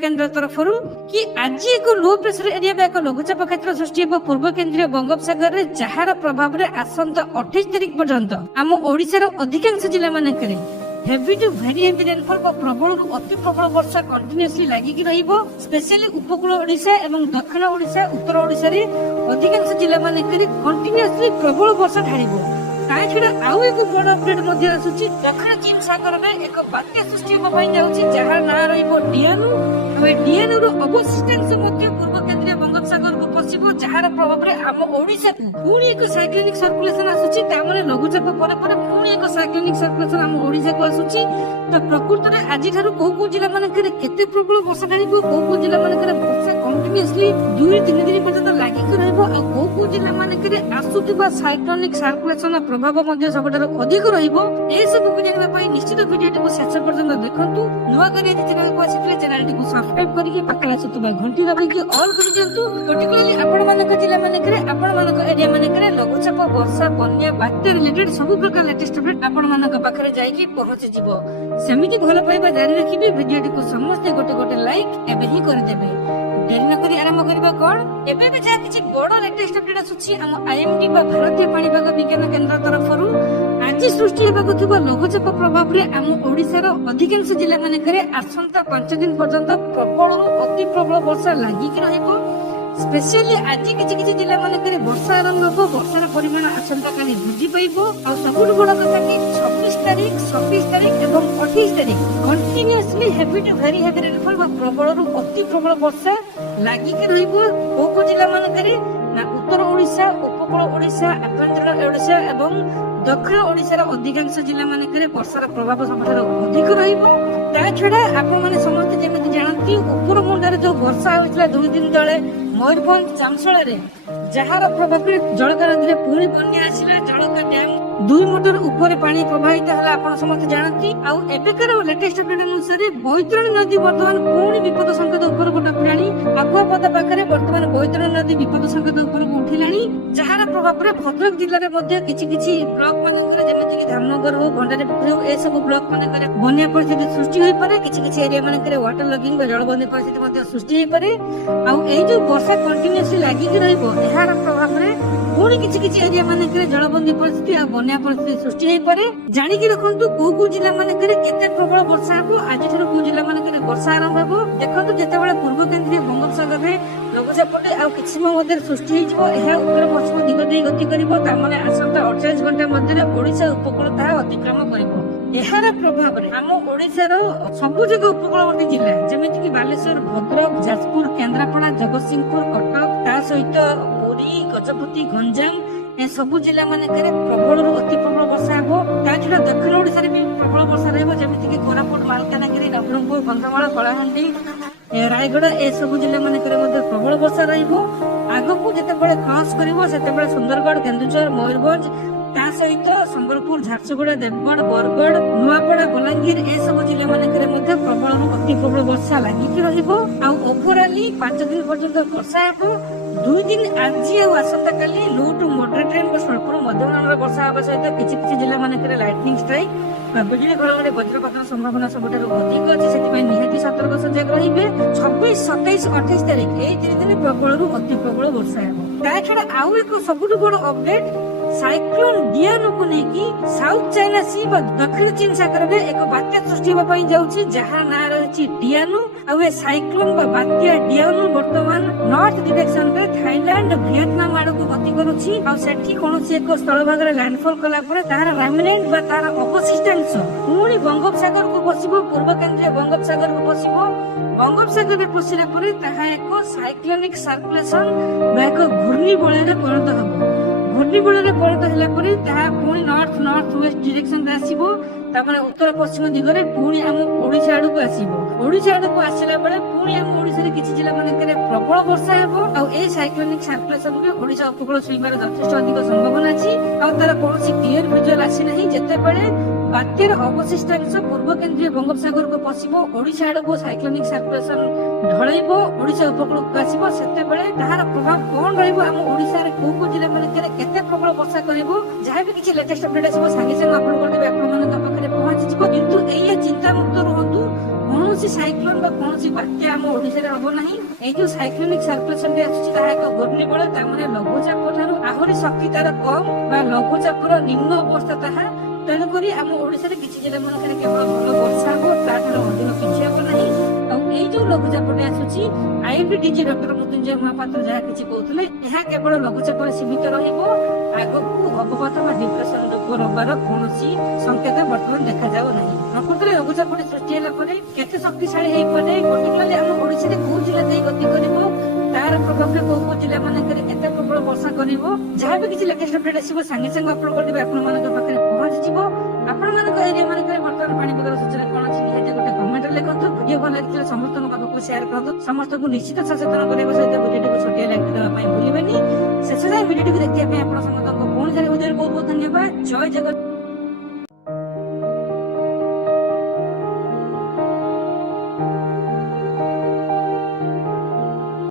केन्द्र तरफ कि आज एक लो प्रेशर एरिया एक लघुचाप क्षेत्र सृष्टि पूर्व केन्द्रीय बंगोपसागर में जार प्रभाव में आसंता 28 तारिख पर्यंत आम ओडिशार अधिकांश जिला मानकरे heavy to very heavy rainfall प्रबल अति प्रबल वर्षा कंटिन्यूअसली लागिक रहिबो स्पेशली उपकूल ओडिशा एवं दक्षिण ओडिशा उत्तर ओडिशा रे अधिकांश जिला मानकरे कंटिन्यूअसली प्रबल वर्षा ढालिबो ता छडा आउ एक बड़ अपडेट मध्ये आसुची दक्षिण चीन सागर में एक बात्या सृष्टि होबा पई जाउची जहार ना रहिबो डियानु आ डियानु रो अवशिष्टांश मध्ये पूर्व केन्द्रीय बंगोपसागर को पसिबो जहार प्रभाव रे हम ओडिशा को पुणी एक साइक्लोनिक सर्कुलेशन आसुची ता माने लघुचाप परे परे पुणी एक साइक्लोनिक सर्कुलेशन हम ओडिशा को आसुची त प्रकृति रे आजि थारु को जिला मानकरे केते प्रबल वर्षा ढालिबो को जिला मानकरे वर्षा कंटिन्यूअसली 2-3 दिन पर्यंत लागिक रहइबो आ को जिला मानकरे आसुतिबा साइक्लोनिक सर्कुलेशन प्रभाव मध्ये सबठारु अधिक रहिबो ए सब को जानबा पई निश्चित वीडियो को शेष पर्यंत देखंतु नुवा करी चैनल को आसिले चैनल को सब्सक्राइब करिके पाखला सुतबा घंटी दबाइके ऑल कर दियंतु पर्टिकुलरली आपण मानक जिला मानकरे आपण मानक एरिया मानकरे लघुचाप वर्षा बन्या बात्या रिलेटेड सब प्रकार लेटेस्ट अपडेट आपण मानक पाखरे जाईकी पहुंच जिवो सेमिति भलो पाइबा जारी रखिबे वीडियो को समस्त गोटे गोटे लाइक एबे ही कर देबे देरी न करी आरंभ करबा कोन एबे भी जा किछि बड़ लेटेस्ट अपडेट आसुछि हम आईएमडी बा भारतीय पाणीपाग विज्ञान केन्द्र तरफरु आज सृष्टि हेबाकु थिबा लघुचाप प्रभाव रे हम ओडिसा रो अधिकांश जिला मानकरे आसंता 5 दिन पर्यंत प्रबल अति प्रबल वर्षा लागिक रहइबो स्पेशली आज किछि जिला मानकरे वर्षा आरंभ हो वर्षार परिमाण आसंता काली वृद्धि पाइबो आ सबुठ बड़ कथा कि 26 तारिख 26 तारिख एवं 28 तारिख continuously heavy to very heavy rainfall प्रबल अति प्रबल वर्षा लागिक रहिबो को जिला मानकरे ना उत्तर ओडिशा उपकूल ओडिशा आभ्यंतर ओडिशा एवं दक्षिण ओडिशा अधिकांश जिला मानकरे वर्षार प्रभाव सबठारु अधिक रहिबो ता छडा आपण माने समस्त जेमिति जानନ୍ତି उपर मुंडारे जो वर्षा होइतला 2 दिन तळे मयूरभंज जामसळा रे जहार प्रभाव में जलकानदी पुणी बन्या आसिला जलका डैम 2 मीटर ऊपर पानी प्रवाहित हला आपण समस्त जानନ୍ତି आ एबेकर लेटेस्ट अपडेट अनुसार बैतरणी नदी वर्तमान पुणी विपद संकेत ऊपर को टपिलाणी आखुआपदा पाखरे वर्तमान बैतरणी नदी विपद संकेत ऊपर को उठिलाणी जहार प्रभाव में भद्रक जिल्ला रे मध्ये किछि ब्लॉक मानकरे जेमिति कि धामनगर हो भंडारी पोखरी हो ए सब ब्लॉक मानकरे बन्या परिस्थिति सृष्टि होई पारे किछि एरिया मानकरे वाटर लॉगिंग बा जलबंदी परिस्थिति मध्ये सृष्टि होई पारे आ ए जो वर्षा कंटिन्यूअसली लागि रहइबो एहार प्रभाव रे पुणी किछि एरिया मानकरे जलबंदी परिस्थिति आ बन्या परिस्थिति सृष्टि होई पारे जानि कि रखंतु को जिला मानकरे केते प्रबल वर्षा हो आज थरो को जिला मानकरे वर्षा आरंभ हो देखंतु जेतेबेले पूर्व केन्द्रीय बंगोपसागर रे लघुचापटे आ किछि मध्ये सृष्टि होई जिवो एहा उत्तर पश्चिम दिग देई गति करिवो ता माने आसंता 48 घंटा मध्ये ओडिशा उपकूल ताहा अतिक्रम करिवो एहार प्रभाव रे हम ओडिशार सबु जगह उपकूलवर्ती जिला जेमिति कि बालेश्वर भद्रक जाजपुर केन्द्रापड़ा जगतसिंहपुर कटक ता सहित पुरी गजपति गंजाम ए सबु जिला मानकरे प्रबल अति प्रबल वर्षा हेबो ता छडा दक्षिण ओडिसा रे भी प्रबल वर्षा रहबो जेमिति कि कोरापुट मालकानगिरी नवरंगपुर कंधमाल कलाहांडी रायगढ़ ए सबु जिला मानकरे मध्ये प्रबल वर्षा रहबो आगकू जेतेबेले क्रॉस करिवो सेतेबेले सुंदरगढ़ केन्दुझर मयूरभंज ता सहित संबलपुर झारसुगुड़ा देवगढ़ बरगढ़ नुआपड़ा बलांगीर ए सब जिला मानकरे मध्ये प्रबल अति प्रबल वर्षा लागिक रहिबो आ ओवरऑली 5 दिन पर्यंत वर्षा हेबो 2 दिन आज आ आसंता काली लो टू मॉडरेट रेन स्वल्प मध्यम धरणर वर्षा हेबा सहित किछि जिला मानकरे लाइटनिंग स्ट्राइक बिजली घड़घड़ी वज्रपातन संभावना सबठारु अधिक अछि सेति निहाती सतर्क सजग रहिबे 26 27 28 तारिख ए 3 दिन प्रबल अति प्रबल वर्षा हेबो ता छडा आउ एक सबुठ बड़ अपडेट साइक्लोन डियानु को नेकी साउथ चाइना सी बा दक्षिण चीन सागर में एक बात्या सृष्टि होबा पई जाउची जहां ना रहची डियानु आ ए साइक्लोन बा बात्या डियानु वर्तमान नॉर्थ डायरेक्शन रे थाईलैंड वियतनाम आड़ को गति करूची आ सेठी कोनोसी एक स्थल भाग रे लैंडफॉल कला परे तार रेमिनेंट बा तार अवशिष्टांश पुणी बंगोपसागर को पसिबो पूर्व केन्द्रीय बंगोपसागर को पसिबो बंगोपसागर रे पसिला परे ताहा एक साइक्लोनिक सर्कुलेशन बा एक घूर्णिबलय रे परिणत हबो घूर्णिबलय रे परिणत होला परे ताहा पुणी नॉर्थ वेस्ट डायरेक्शन रे आसीबो तापर उत्तर पश्चिम दिगरे पुणी हम ओडिशा आड़ को आसीबो ओडिशा आड़ को आसिला बेले पुणी हम ओडिशा रे किछि जिला मानकरे प्रबल वर्षा हेबो आ ए साइक्लोनिक सर्कुलेशन के ओडिशा उपकूल छुईबार यथेष्ट अधिक संभावना अछि आ तार कोनोसी क्लियर विजुअल आसी नाही जेते बेले बात्यार अवशिष्टांश पूर्व केन्द्रीय बंगोपसागर को पसिबो ओडिशा आड़ को साइक्लोनिक सर्कुलेशन ढळैबो ओडिशा उपकूल को आसीबो सेते बेले ताहार प्रभाव कोन रहइबो हम ओडिशा रे को जिला मानकरे केते प्रबल वर्षा करिवो जहा भी किछि लेटेस्ट अपडेट आसीबो संगे संगे आपन कर देबे आपन मानक पाखरे पहुंची जिवो किंतु एया चिंता मुक्त रहंतु କୌଣସି ସାଇକ୍ଲୋନ ବା କୌଣସି ବାତ୍ୟା ଆମ ଓଡିଶାରେ ହବ ନାହିଁ। ଏଇ ଯୋଉ ସାଇକ୍ଲୋନିକ ସର୍କୁଲେସନ ଆସୁଛି ତାହା ଏକ ଘୂର୍ଣ୍ଣିବଳୟ, ତା ମାନେ ଲଘୁଚାପ ଠାରୁ ଆହୁରି ଶକ୍ତି ତାର କମ ବା ଲଘୁଚାପର ନିମ୍ନ ଅବସ୍ଥା ତାହା। ତେଣୁକରି ଆମ ଓଡିଶାରେ କିଛି ଜିଲ୍ଲା ମାନଙ୍କରେ କେବଳ ଭଲ ବର୍ଷା ହବ, ତାଠାରୁ ଅଧିକ କିଛି ହବ ନାହିଁ। ଆଉ ଏଇ ଯୋଉ ଲଘୁଚାପଟି ଆସୁଛି IMDDG ଡକ୍ଟର ମୃତ୍ୟୁଞ୍ଜୟ ମହାପାତ୍ର ଯାହା କିଛି କହୁଥିଲେ, ଏହା କେବଳ ଲଘୁଚାପରେ ସୀମିତ ରହିବ। ଆଗକୁ ଅବପାତ ବା ଡିପ୍ରେସନ ରୂପ ନେବାର କୌଣସି ସଂକେତ ବର୍ତ୍ତମାନ ଦେଖାଯାଉ ନାହିଁ। ପ୍ରକୃତରେ ଲଘୁଚାପଟି ସୃଷ୍ଟି ହେଲା ପରେ କେତେ ଶକ୍ତିଶାଳୀ ହେଇପାରେ, ପର୍ଟିକୁଲାରଲି ଆମ ଓଡିଶାରେ କୋଉ ଜିଲ୍ଲା ଦେଇ ଗତି କରିବ, ତାର ପ୍ରଭାବରେ କୋଉ କୋଉ ଜିଲ୍ଲା ମାନଙ୍କରେ କେତେ ପ୍ରବଳ ବର୍ଷା କରିବ, ଯାହା ବି କିଛି ଲେଟେଷ୍ଟ ଅପଡେଟ୍ ଆସିବ ସାଙ୍ଗେ ସାଙ୍ଗେ ଅପଲୋଡ କରିଦେବେ, ଆପଣମାନଙ୍କ ପାଖରେ ପହଞ୍ଚିଯିବ। ଆପଣମାନଙ୍କ ଏରିଆ ମାନଙ୍କରେ ବର୍ତ୍ତମାନ ପାଣିପାଗର ସୂଚନା କଣ ଅଛି ନିହାତି ଗୋଟେ କମେଣ୍ଟରେ ଲେଖନ୍ତୁ। ଭିଡିଓ ଭଲ ଲାଗିଥିଲେ ସମସ୍ତଙ୍କ ପାଖକୁ ସେୟାର କରନ୍ତୁ। ସମସ୍ତଙ୍କୁ ନିଶ୍ଚିତ ସଚେତନ କରିବା ସହିତ ଭିଡିଓଟିକୁ ଛୋଟିଆ ଲାଇକ୍ ଦେବା ପାଇଁ ଭୁଲିବେନି। ଶେଷ ଯାଏ ଭିଡିଓଟିକୁ ଦେଖିବା ପାଇଁ ଆପଣ ସମସ୍ତଙ୍କୁ ପୁଣି ଥରେ ବହୁତ ବହୁତ ଧନ୍ୟବାଦ। ଜୟ ଜଗନ୍ନାଥ।